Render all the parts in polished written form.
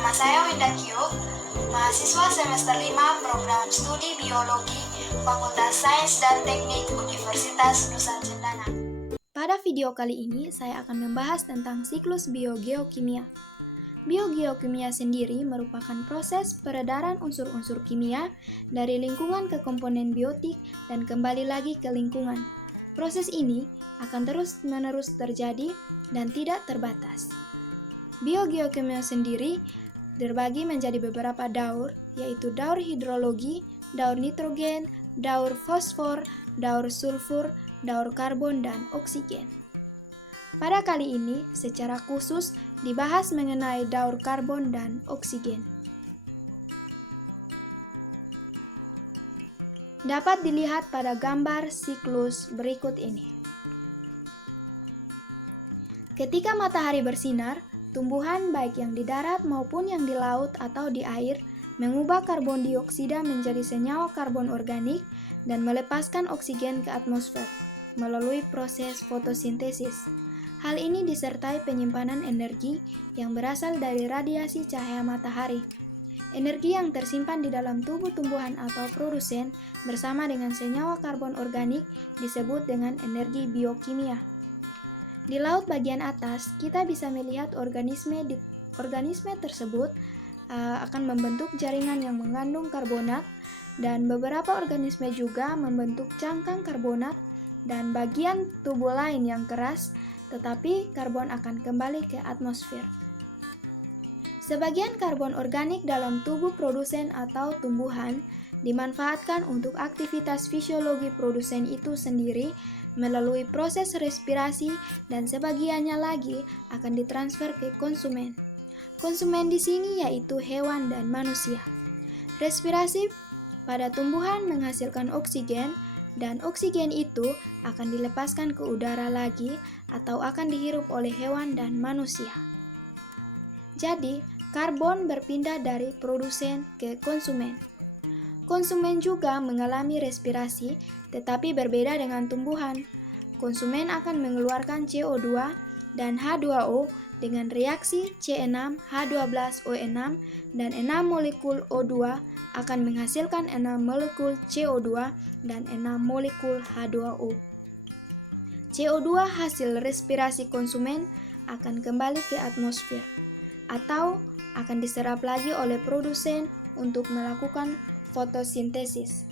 Nama saya Winda Kyuk, mahasiswa semester 5 program studi biologi Fakultas Sains dan Teknik Universitas Nusa Cendana. Pada video kali ini, saya akan membahas tentang siklus biogeokimia. Biogeokimia sendiri merupakan proses peredaran unsur-unsur kimia dari lingkungan ke komponen biotik dan kembali lagi ke lingkungan. Proses ini akan terus-menerus terjadi dan tidak terbatas. Biogeokimia sendiri terbagi menjadi beberapa daur, yaitu daur hidrologi, daur nitrogen, daur fosfor, daur sulfur, daur karbon, dan oksigen. Pada kali ini, secara khusus dibahas mengenai daur karbon dan oksigen. Dapat dilihat pada gambar siklus berikut ini. Ketika matahari bersinar, tumbuhan baik yang di darat maupun yang di laut atau di air mengubah karbon dioksida menjadi senyawa karbon organik dan melepaskan oksigen ke atmosfer melalui proses fotosintesis. Hal ini disertai penyimpanan energi yang berasal dari radiasi cahaya matahari. Energi yang tersimpan di dalam tubuh tumbuhan atau produsen bersama dengan senyawa karbon organik disebut dengan energi biokimia. Di laut bagian atas, kita bisa melihat organisme tersebut akan membentuk jaringan yang mengandung karbonat, dan beberapa organisme juga membentuk cangkang karbonat dan bagian tubuh lain yang keras, tetapi karbon akan kembali ke atmosfer. Sebagian karbon organik dalam tubuh produsen atau tumbuhan dimanfaatkan untuk aktivitas fisiologi produsen itu sendiri melalui proses respirasi, dan sebagiannya lagi akan ditransfer ke konsumen. Konsumen di sini yaitu hewan dan manusia. Respirasi pada tumbuhan menghasilkan oksigen, dan oksigen itu akan dilepaskan ke udara lagi atau akan dihirup oleh hewan dan manusia. Jadi, karbon berpindah dari produsen ke konsumen. Konsumen juga mengalami respirasi, tetapi berbeda dengan tumbuhan. Konsumen akan mengeluarkan CO2 dan H2O dengan reaksi C6H12O6, dan 6 molekul O2 akan menghasilkan 6 molekul CO2 dan 6 molekul H2O. CO2 hasil respirasi konsumen akan kembali ke atmosfer atau akan diserap lagi oleh produsen untuk melakukan fotosintesis.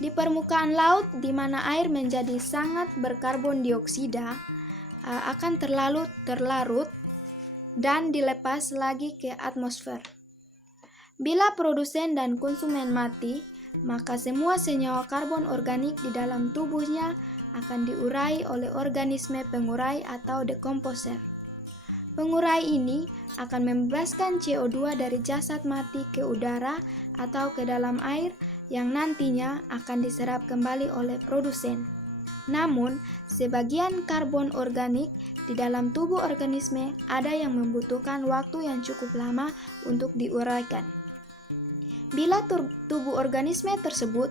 Di permukaan laut, di mana air menjadi sangat berkarbon dioksida, akan terlarut dan dilepas lagi ke atmosfer. Bila produsen dan konsumen mati, maka semua senyawa karbon organik di dalam tubuhnya akan diurai oleh organisme pengurai atau dekomposer. Pengurai ini akan membebaskan CO2 dari jasad mati ke udara atau ke dalam air yang nantinya akan diserap kembali oleh produsen. Namun, sebagian karbon organik di dalam tubuh organisme ada yang membutuhkan waktu yang cukup lama untuk diuraikan. Bila tubuh organisme tersebut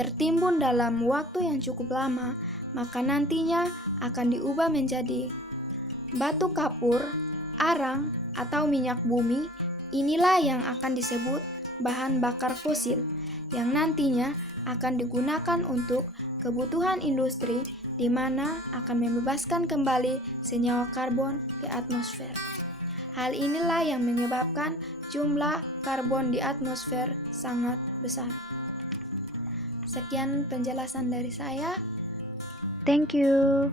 tertimbun dalam waktu yang cukup lama, maka nantinya akan diubah menjadi batu kapur, arang, atau minyak bumi. Inilah yang akan disebut bahan bakar fosil, yang nantinya akan digunakan untuk kebutuhan industri, di mana akan membebaskan kembali senyawa karbon ke atmosfer. Hal inilah yang menyebabkan jumlah karbon di atmosfer sangat besar. Sekian penjelasan dari saya. Thank you.